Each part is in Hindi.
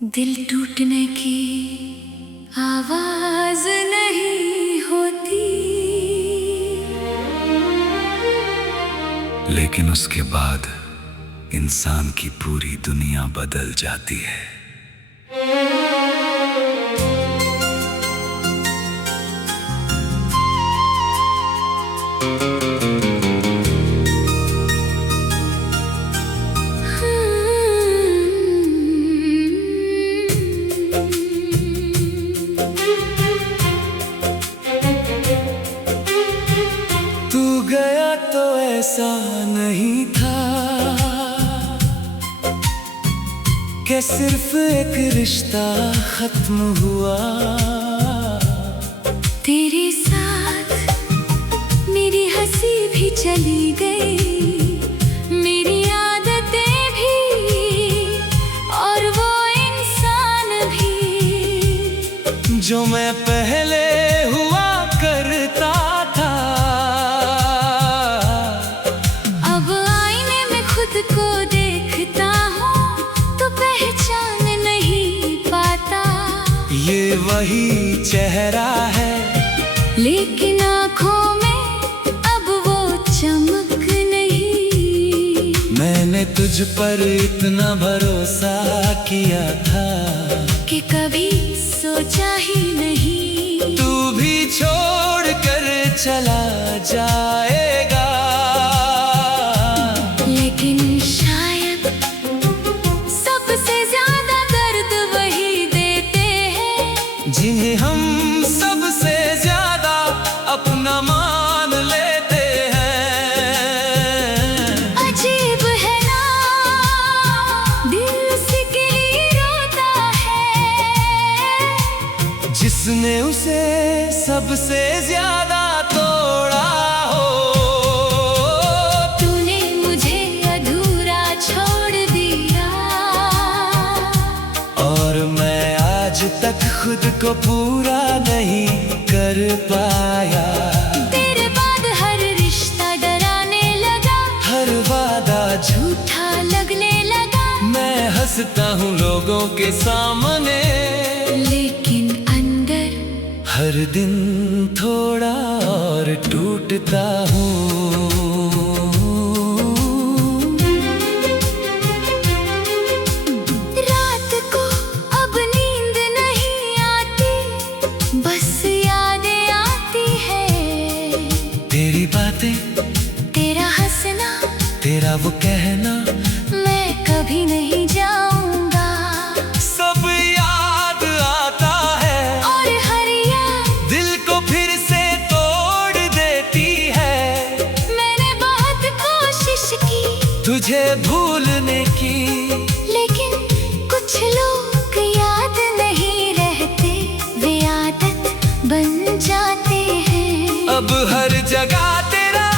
दिल टूटने की आवाज नहीं होती, लेकिन उसके बाद इंसान की पूरी दुनिया बदल जाती है। तू गया तो ऐसा नहीं था कि सिर्फ एक रिश्ता खत्म हुआ। तेरे साथ मेरी हंसी भी चली गई, मेरी आदतें भी और वो इंसान भी जो मैं पहले हुआ करता था, अब आईने में खुद को देखता हूँ तो पहचान नहीं पाता। ये वही चेहरा है, लेकिन आँखों में अब वो चमक नहीं। मैंने तुझ पर इतना भरोसा किया था कि कभी सोचा ही नहीं तू भी छोड़ कर चला जाएगा। लेकिन शायद सबसे ज्यादा दर्द वही देते हैं जिन्हें हम सबसे ज्यादा अपना मान लेते हैं। अजीब है ना, दिल उसके लिए रोता है जिसने उसे सबसे ज्यादा तोड़ा हो। तूने मुझे अधूरा छोड़ दिया और मैं आज तक खुद को पूरा नहीं कर पाया। तेरे बाद हर रिश्ता डराने लगा, हर वादा झूठा लगने लगा। मैं हंसता हूँ लोगों के सामने, लेकिन अंदर हर दिन थोड़ा और टूटता हूँ। रात को अब नींद नहीं आती, बस यादें आती है। तेरी बातें, तेरा हंसना, तेरा वो कहना, मैं कभी नहीं जाऊंगा। सब याद आता है और हर याद दिल को फिर से तोड़ देती है। मैंने बहुत कोशिश की तुझे भूलने की, लेकिन कुछ लोग याद नहीं रहते, वे आदत बन जाते हैं। अब हर जगह तेरा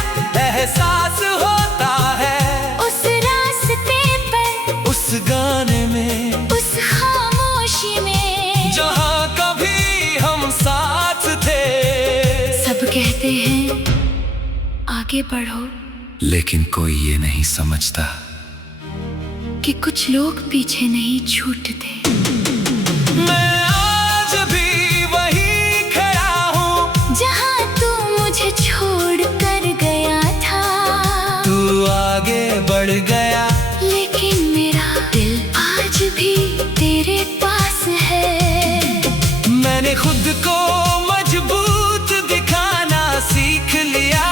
एहसास होता है, उस रास्ते पर, उस गाने में, उस खामोशी में जहाँ कभी हम साथ थे। सब कहते हैं आगे बढ़ो, लेकिन कोई ये नहीं समझता कि कुछ लोग पीछे नहीं छूटते। मैं आज भी वही खड़ा हूँ जहाँ तू मुझे छोड़ कर गया था। तू आगे बढ़ गया, लेकिन मेरा दिल आज भी तेरे पास है। मैंने खुद को मजबूत दिखाना सीख लिया,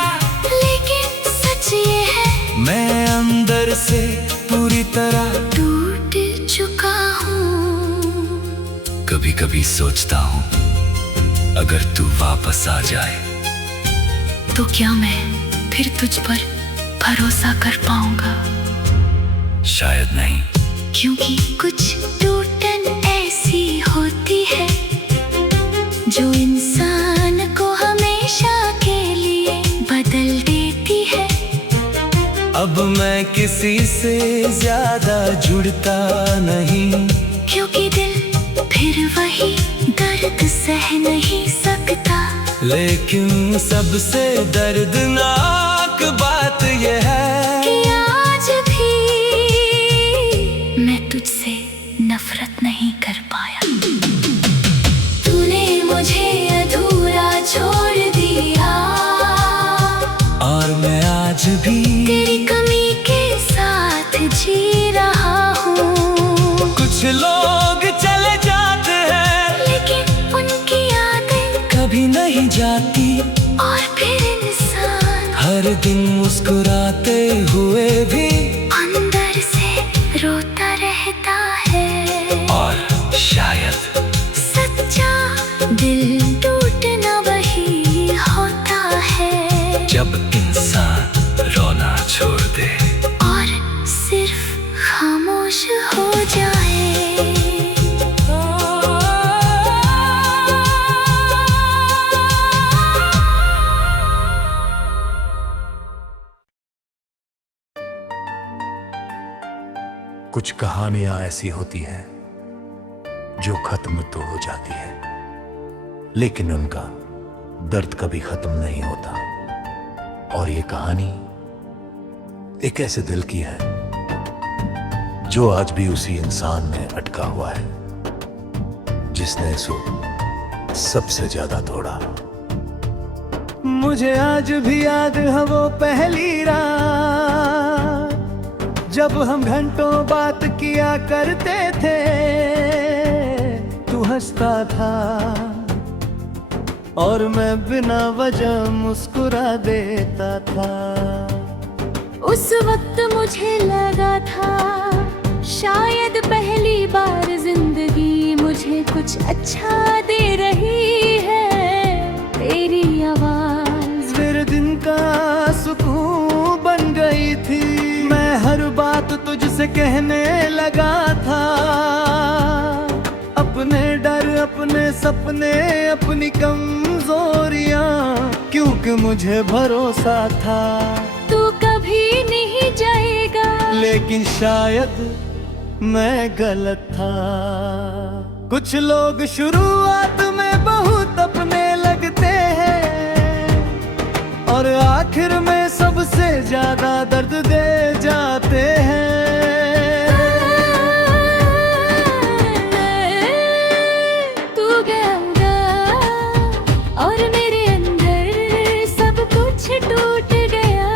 लेकिन सच ये है मैं अंदर से पूरी तरह टूट चुका हूँ। कभी कभी सोचता हूँ अगर तू वापस आ जाए तो क्या मैं फिर तुझ पर भरोसा कर पाऊंगा? शायद नहीं, क्योंकि कुछ टूटन ऐसी होती है जो इंसान को हमेशा के लिए बदल देती है। अब मैं किसी से ज्यादा जुड़ता नहीं, क्योंकि दिल फिर वही दर्द सह नहीं सकता। लेकिन सबसे दर्दनाक बात यह है कि आज भी मैं तुझसे नफरत नहीं लोग चले जाते हैं, लेकिन उनकी यादें कभी नहीं जाती। और फिर इंसान हर दिन मुस्कुराते हुए भी अंदर से रोता रहता है। और शायद सच्चा दिल टूटना वही होता है, जब इंसान रोना छोड़ दे और सिर्फ खामोश हो जाए। कुछ कहानियां ऐसी होती हैं जो खत्म तो हो जाती हैं, लेकिन उनका दर्द कभी खत्म नहीं होता। और ये कहानी एक ऐसे दिल की है जो आज भी उसी इंसान में अटका हुआ है जिसने इसे सबसे ज्यादा तोड़ा। मुझे आज भी याद है वो पहली रात जब हम घंटों बात किया करते थे। तू हंसता था और मैं बिना वजह मुस्कुरा देता था। उस वक्त मुझे लगा था शायद पहली बार जिंदगी मुझे कुछ अच्छा दे रही है। तेरी आवाज मेरे दिन का सुकून बन गई थी। मैं हर बात तुझसे कहने लगा था, अपने डर, अपने सपने, अपनी कमजोरियां, क्योंकि मुझे भरोसा था तू कभी नहीं जाएगा। लेकिन शायद मैं गलत था। कुछ लोग शुरुआत में बहुत अपने लगते हैं और आखिर में सबसे ज्यादा दर्द दे जाते हैं। तू गया और मेरे अंदर सब कुछ टूट गया।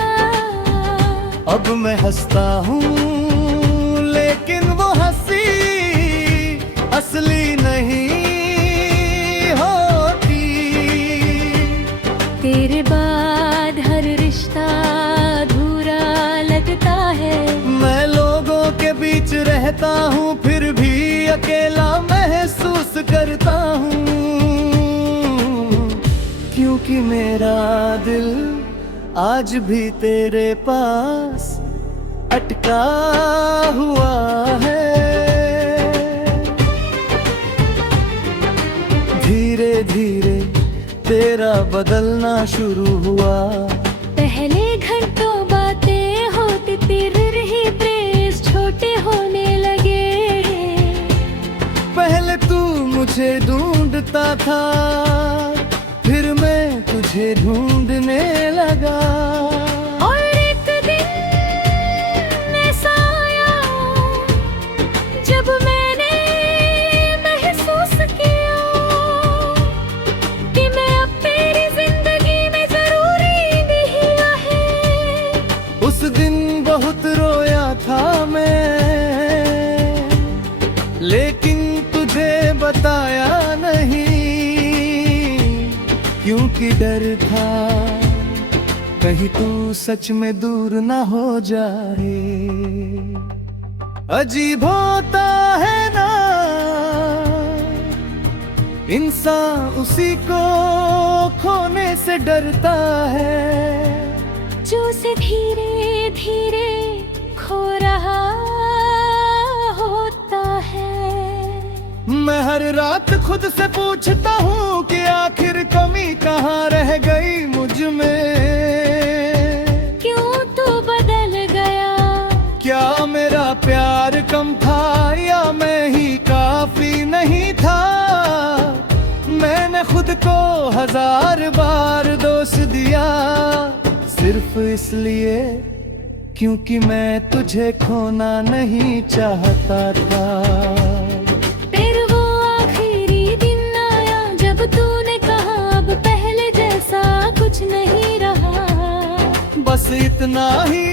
अब मैं हंसता हूँ लेकिन वो हंसी असली नहीं होती। तेरे बाद हर रिश्ता अधूरा लगता है। मैं लोगों के बीच रहता हूँ फिर भी अकेला महसूस करता हूँ, क्योंकि मेरा दिल आज भी तेरे पास अटका हुआ है। धीरे धीरे तेरा बदलना शुरू हुआ। पहले घंटों बातें होती फिर रही प्रेस छोटे होने लगे। पहले तू मुझे ढूंढता था फिर मैं तुझे ढूंढने लगा। और एक दिन ऐसा आया जब मैंने महसूस किया कि मैं अब तेरी जिंदगी में जरूरी नहीं है। उस दिन बहुत रोया था मैं, लेकिन तुझे बताया नहीं, क्योंकि डर था कहीं तू सच में दूर ना हो जाए। अजीब होता है ना, इंसान उसी को खोने से डरता है जो उसे धीरे धीरे खो रहा होता है। मैं हर रात खुद से पूछता हूँ कि आखिर कमी कहाँ रह गई मुझ में। क्यों तू बदल गया? क्या मेरा प्यार कम था या मैं ही काफी नहीं था? मैंने खुद को 1000 बार दोष दिया सिर्फ इसलिए क्योंकि मैं तुझे खोना नहीं चाहता था। फिर वो आखिरी दिन आया जब तूने कहा अब पहले जैसा कुछ नहीं रहा। बस इतना ही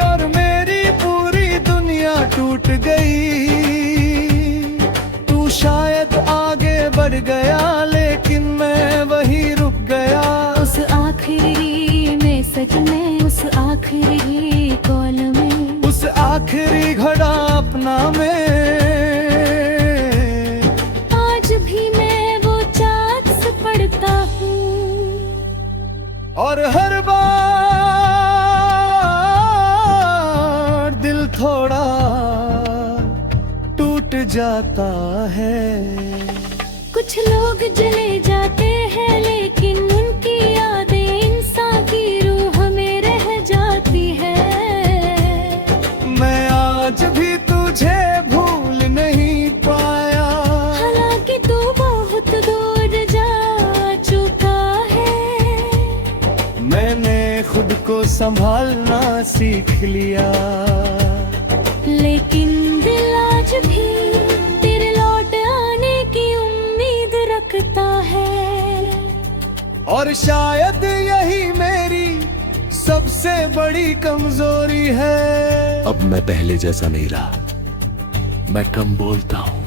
और मेरी पूरी दुनिया टूट गई। गया लेकिन मैं वही रुक गया। उस आखिरी में सच में, उस आखिरी कॉल में, उस आखिरी घड़ा अपना में आज भी मैं वो चाँद से पढ़ता हूँ। और हर बार दिल थोड़ा टूट जाता है। कुछ लोग चले जाते हैं लेकिन उनकी यादें इंसान की रूह में रह जाती है। मैं आज भी तुझे भूल नहीं पाया, हालांकि तू बहुत दूर जा चुका है। मैंने खुद को संभालना सीख लिया, लेकिन दिल आज भी तेरे लौट आने की उम्मीद रखता है। और शायद यही मेरी सबसे बड़ी कमजोरी है। अब मैं पहले जैसा नहीं रहा। मैं कम बोलता हूँ,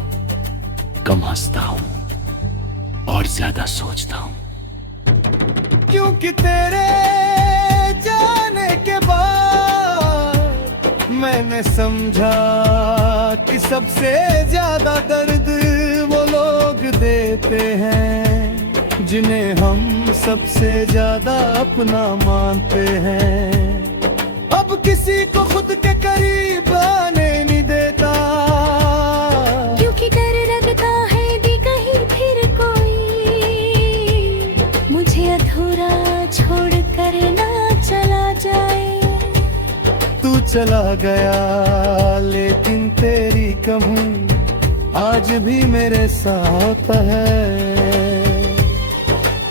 कम हंसता हूँ और ज्यादा सोचता हूँ। क्योंकि तेरे जाने के बाद मैंने समझा कि सबसे ज्यादा दर्द वो लोग देते हैं जिन्हें हम सबसे ज्यादा अपना मानते हैं। अब किसी को खुद के करीब आने नहीं देता, क्योंकि डर लगता है भी कहीं फिर कोई मुझे अधूरा छोड़ कर ना चला जाए। तू चला गया लेकिन तेरी कमी आज भी मेरे साथ है।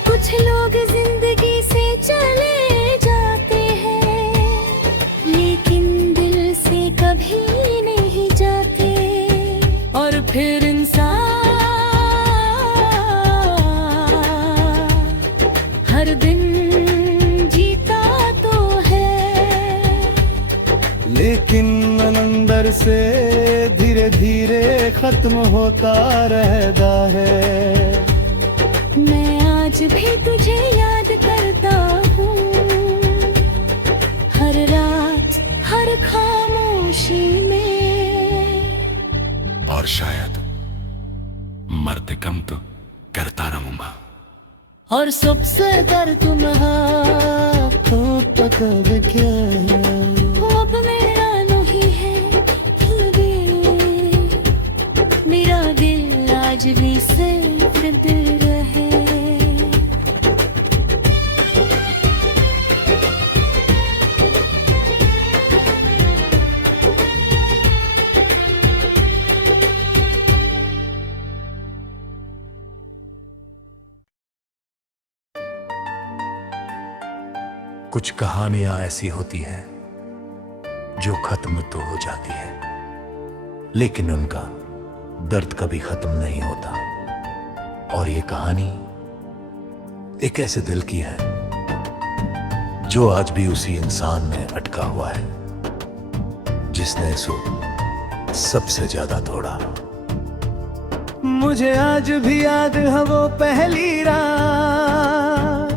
कुछ लोग जिंदगी से चले जाते हैं लेकिन दिल से कभी नहीं जाते। और फिर इंसान हर दिन जीता तो है, लेकिन अंदर से धीरे धीरे खत्म होता रहता है। मैं आज भी तुझे याद करता हूँ, हर रात हर खामोशी में। और शायद मरते कम तो करता रहूंगा। और सबसे कर तुम तो पकड़ के अब मेरा नहीं है मेरा दिल आज भी सिर्फ दिल रहे। कुछ कहानियां ऐसी होती हैं जो खत्म तो हो जाती है, लेकिन उनका दर्द कभी खत्म नहीं होता। और ये कहानी एक ऐसे दिल की है जो आज भी उसी इंसान में अटका हुआ है जिसने इसे सबसे ज्यादा तोड़ा। मुझे आज भी याद है वो पहली रात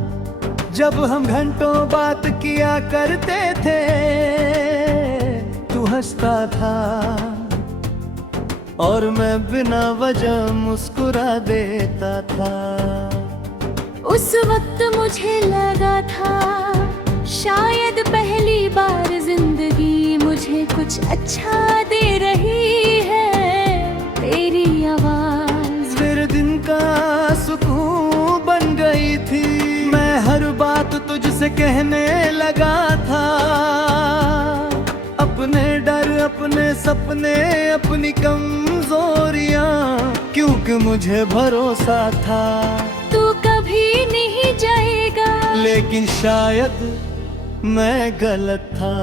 जब हम घंटों बात किया करते थे। तू हंसता था और मैं बिना वजह मुस्कुरा देता था। उस वक्त मुझे लगा था शायद पहली बार जिंदगी मुझे कुछ अच्छा दे रही है। तेरी आवाज फिर दिन का सुकून बन गई थी। मैं हर बात तुझसे कहने लगा था, अपने डर अपने सपने अपनी कमजोरियां, क्योंकि मुझे भरोसा था तू कभी नहीं जाएगा। लेकिन शायद मैं गलत था।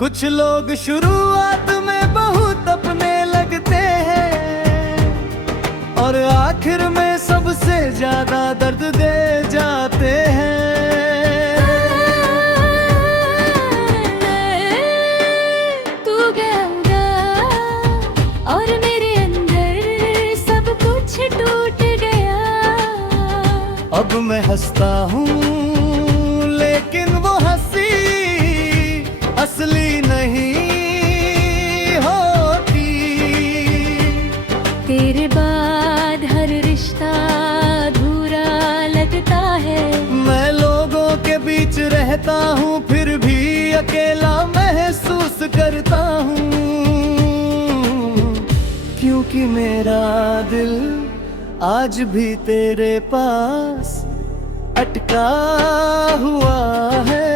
कुछ लोग शुरुआत में बहुत अपने लगते हैं और आखिर में सबसे ज्यादा दर्द दे जाते हैं। तू गया और मेरे अंदर सब कुछ टूट अब मैं हंसता हूँ लेकिन वो हंसी असली नहीं होती। तेरे बाद हर रिश्ता अधूरा लगता है। मैं लोगों के बीच रहता हूँ फिर भी अकेला महसूस करता हूँ, क्योंकि मेरा दिल आज भी तेरे पास अटका हुआ है।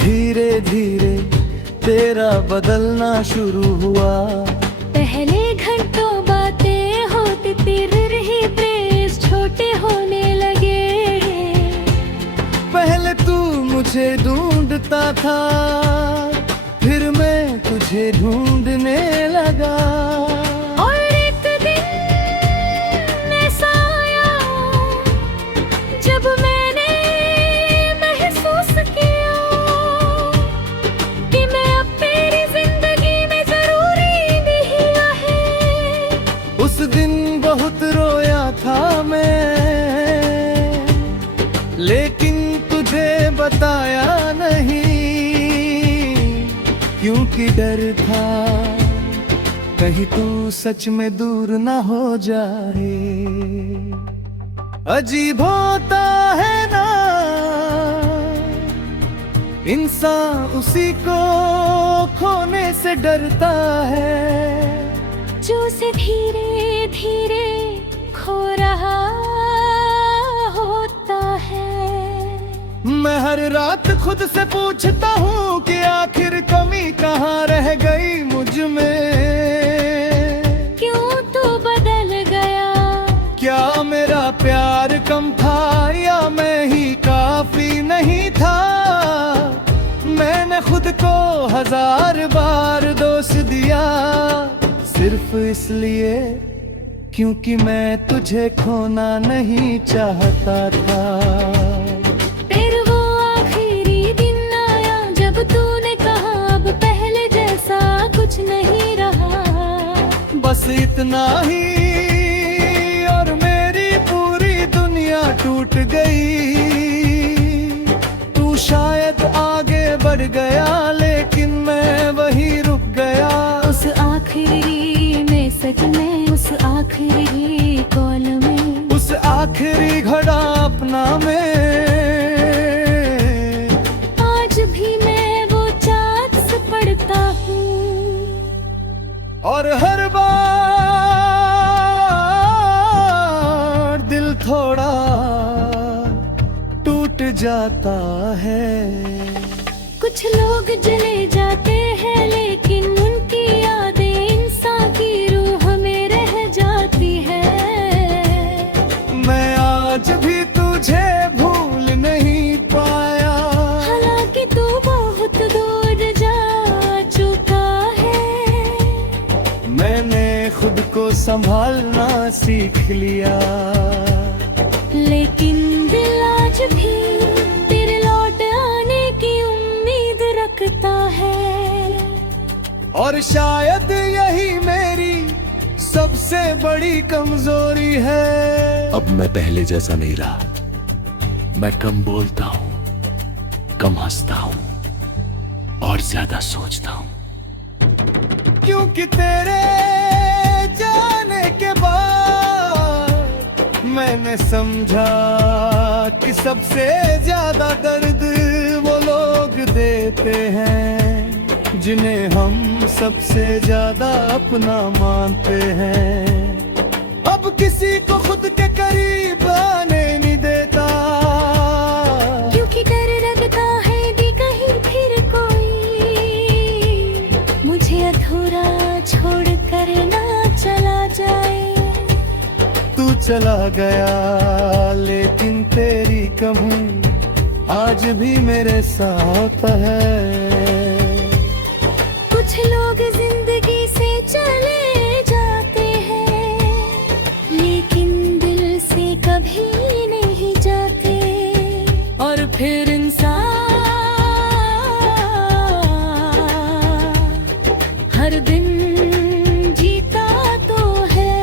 धीरे धीरे तेरा बदलना शुरू हुआ। पहले घंटों बातें होती फिर रही प्रेस छोटे होने लगे। पहले तू मुझे ढूंढता था फिर मैं तुझे ढूंढने लगा। और एक दिन ऐसा आया जब मैंने महसूस किया कि मैं अब तेरी जिंदगी में जरूरी नहीं है। उस दिन बहुत रोया था मैं लेकिन तुझे बताया नहीं, क्योंकि डर था कहीं तू सच में दूर ना हो जाए। अजीब होता है ना इंसान उसी को खोने से डरता है जो से धीरे धीरे खो रहा होता है। मैं हर रात खुद से पूछता हूँ कि आखिर कमी कहाँ रह गई मुझ में। क्यों तू बदल गया? क्या मेरा प्यार कम था या मैं ही काफी नहीं था? मैंने खुद को 1000 बार दोष दिया सिर्फ इसलिए क्योंकि मैं तुझे खोना नहीं चाहता था। फिर वो आखिरी दिन आया जब तूने कहा अब पहले जैसा कुछ नहीं रहा। बस इतना ही और मेरी पूरी दुनिया टूट गई। तू शायद आगे बढ़ गया लेकिन मैं वहीं रुक गया। उस आखिरी में सच में उस आखिरी कॉल में उस आखिरी घड़ा अपना में आज भी मैं वो चाँद से पढ़ता हूँ। और हर बार दिल थोड़ा टूट जाता है। कुछ लोग चले जाते हैं लेकिन उनकी यादें इंसान की रूह में रह जाती है। मैं आज भी तुझे भूल नहीं पाया हालांकि तू बहुत दूर जा चुका है। मैंने खुद को संभालना सीख लिया लेकिन दिल आज भी तेरे लौट आने की उम्मीद रखता है। और शायद यही मेरी सबसे बड़ी कमजोरी है। अब मैं पहले जैसा नहीं रहा। मैं कम बोलता हूँ, कम हंसता हूँ और ज्यादा सोचता हूँ। क्योंकि तेरे जाने के बाद मैंने समझा कि सबसे ज्यादा दर्द वो लोग देते हैं जिन्हें हम सबसे ज्यादा अपना मानते हैं। अब किसी को खुद के करीब आने नहीं देता क्योंकि डर लगता है कि कहीं फिर कोई मुझे अधूरा छोड़ कर ना चला जाए। तू चला गया लेकिन तेरी कमी आज भी मेरे साथ है। कुछ लोग जिंदगी से चले जाते हैं लेकिन दिल से कभी नहीं जाते। और फिर इंसान हर दिन जीता तो है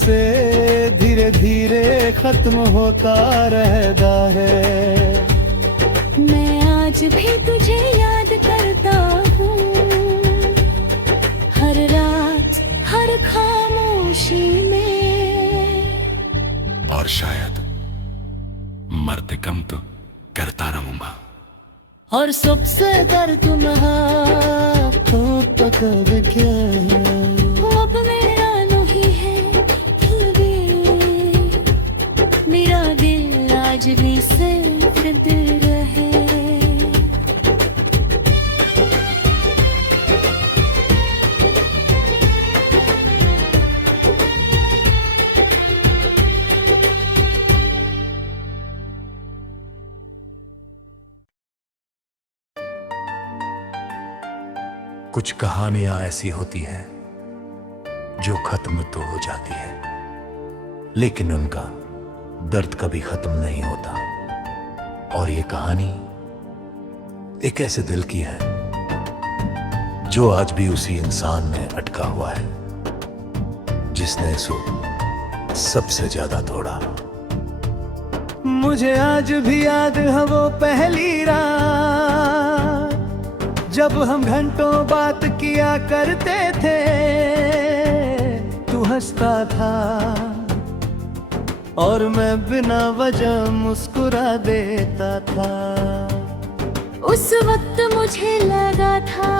से धीरे धीरे खत्म होता रहता है। मैं आज भी तुझे याद करता हूँ, हर रात हर खामोशी में। और शायद मरते कम तो करता रहूंगा। और सबसे दर्द तो पकड़ क्या अब मेरा नहीं है फिर भी, मेरा दिल आज भी सिर्फ दिल रहे। कुछ कहानियां ऐसी होती हैं जो खत्म तो हो जाती हैं, लेकिन उनका दर्द कभी खत्म नहीं होता। और ये कहानी एक ऐसे दिल की है जो आज भी उसी इंसान में अटका हुआ है जिसने इसे सबसे ज्यादा तोड़ा। मुझे आज भी याद है वो पहली रात जब हम घंटों बात किया करते थे। तू हंसता था और मैं बिना वजह मुस्कुरा देता था। उस वक्त मुझे लगा था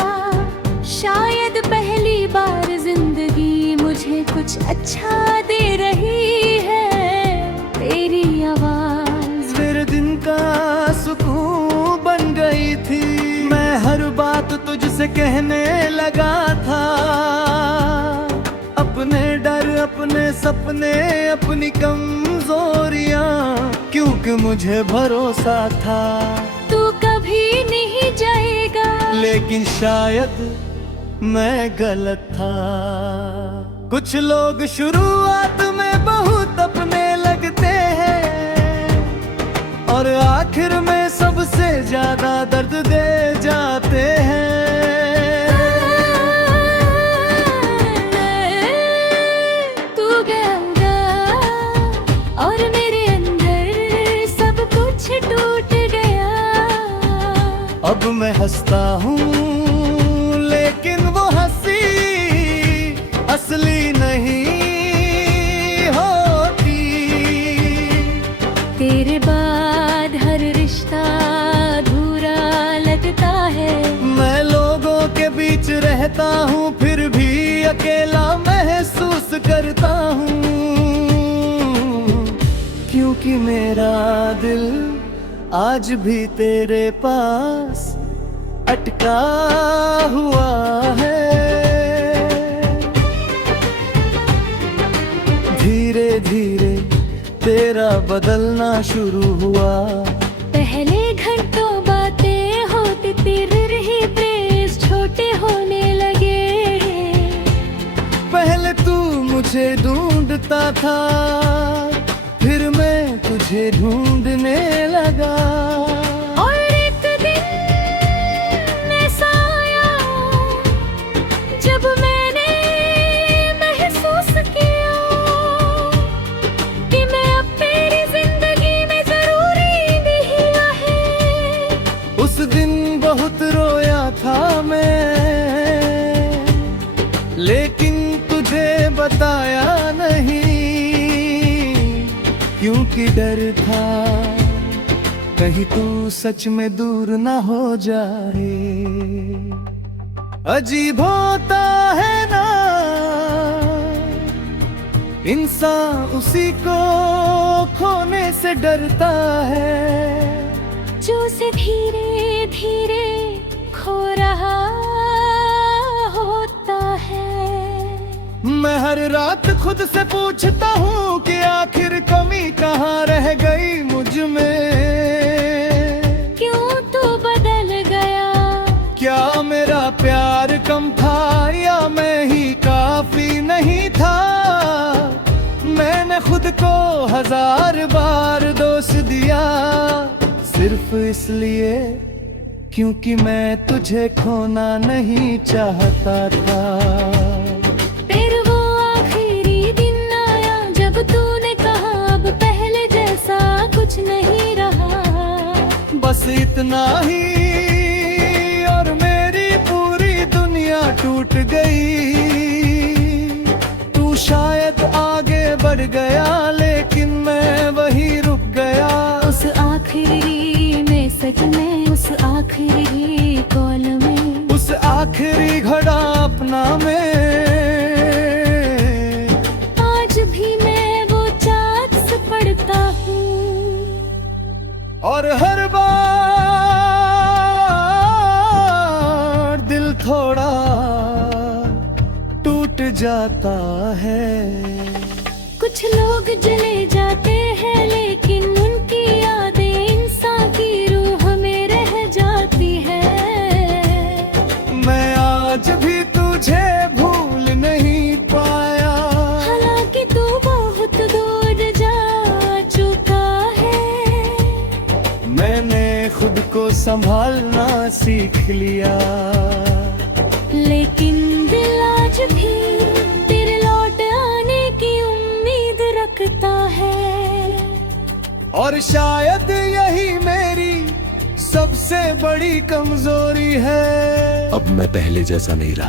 शायद पहली बार जिंदगी मुझे कुछ अच्छा दे रही है। तेरी आवाज फिर दिन का सुकून बन गई थी। मैं हर बात तुझसे कहने लगा था, अपने डर अपने सपने अपनी कमजोरियां, क्योंकि मुझे भरोसा था तू कभी नहीं जाएगा। लेकिन शायद मैं गलत था। कुछ लोग शुरुआत में बहुत अपने लगते हैं और आखिर में सबसे ज्यादा दर्द दे जाते हैं। तू गया और मेरे अंदर सब कुछ टूट गया। अब मैं हंसता हूँ लेकिन वो हंसी असली नहीं होती। तेरे बाद हर रिश्ता अधूरा लगता है। मैं लोगों के बीच रहता हूँ फिर भी अकेला महसूस करता हूँ, क्योंकि मेरा दिल आज भी तेरे पास अटका हुआ है। धीरे धीरे तेरा बदलना शुरू हुआ। पहले घंटों बातें होती तेरे रिप्लेस छोटे होने लगे। पहले तू मुझे ढूंढता था फिर मैं तुझे ढूंढने लगा। और एक दिन ऐसा आया जब मैंने महसूस किया कि मैं अब तेरी जिंदगी में जरूरी नहीं है। उस दिन बहुत रोया था मैं, लेकिन तुझे बताया नहीं, क्योंकि डर था कहीं तू सच में दूर ना हो जाए। अजीब होता है ना, इंसान उसी को खोने से डरता है जो उसे धीरे धीरे खो रहा होता है। मैं हर रात खुद से पूछता हूँ कि आखिर कमी कहाँ रह गई मुझ में। क्यों तू बदल गया? क्या मेरा प्यार कम था या मैं ही काफी नहीं था? मैंने खुद को 1000 बार दोष दिया, सिर्फ इसलिए क्योंकि मैं तुझे खोना नहीं चाहता था। फिर वो आखिरी दिन आया बस इतना ही और मेरी पूरी दुनिया टूट गई। तू शायद आगे बढ़ गया लेकिन मैं वहीं रुक गया। उस आखिरी मैसेज में, उस आखिरी कॉल में, उस आखिरी घड़ा अपना में आज भी मैं वो चाँद से पढ़ता हूँ। और हर बार दिल थोड़ा टूट जाता है। कुछ लोग चले जाते हैं लेकिन उनकी यादें इंसान की रूह में रह जाती है। मैं आज भी तुझे भूल नहीं पाया, हालांकि तू बहुत दूर जा चुका है। मैंने खुद को संभालना सीख लिया। लेकिन दिल आज भी तेरे लौट आने की उम्मीद रखता है। और शायद यही मेरी सबसे बड़ी कमजोरी है। अब मैं पहले जैसा नहीं रहा।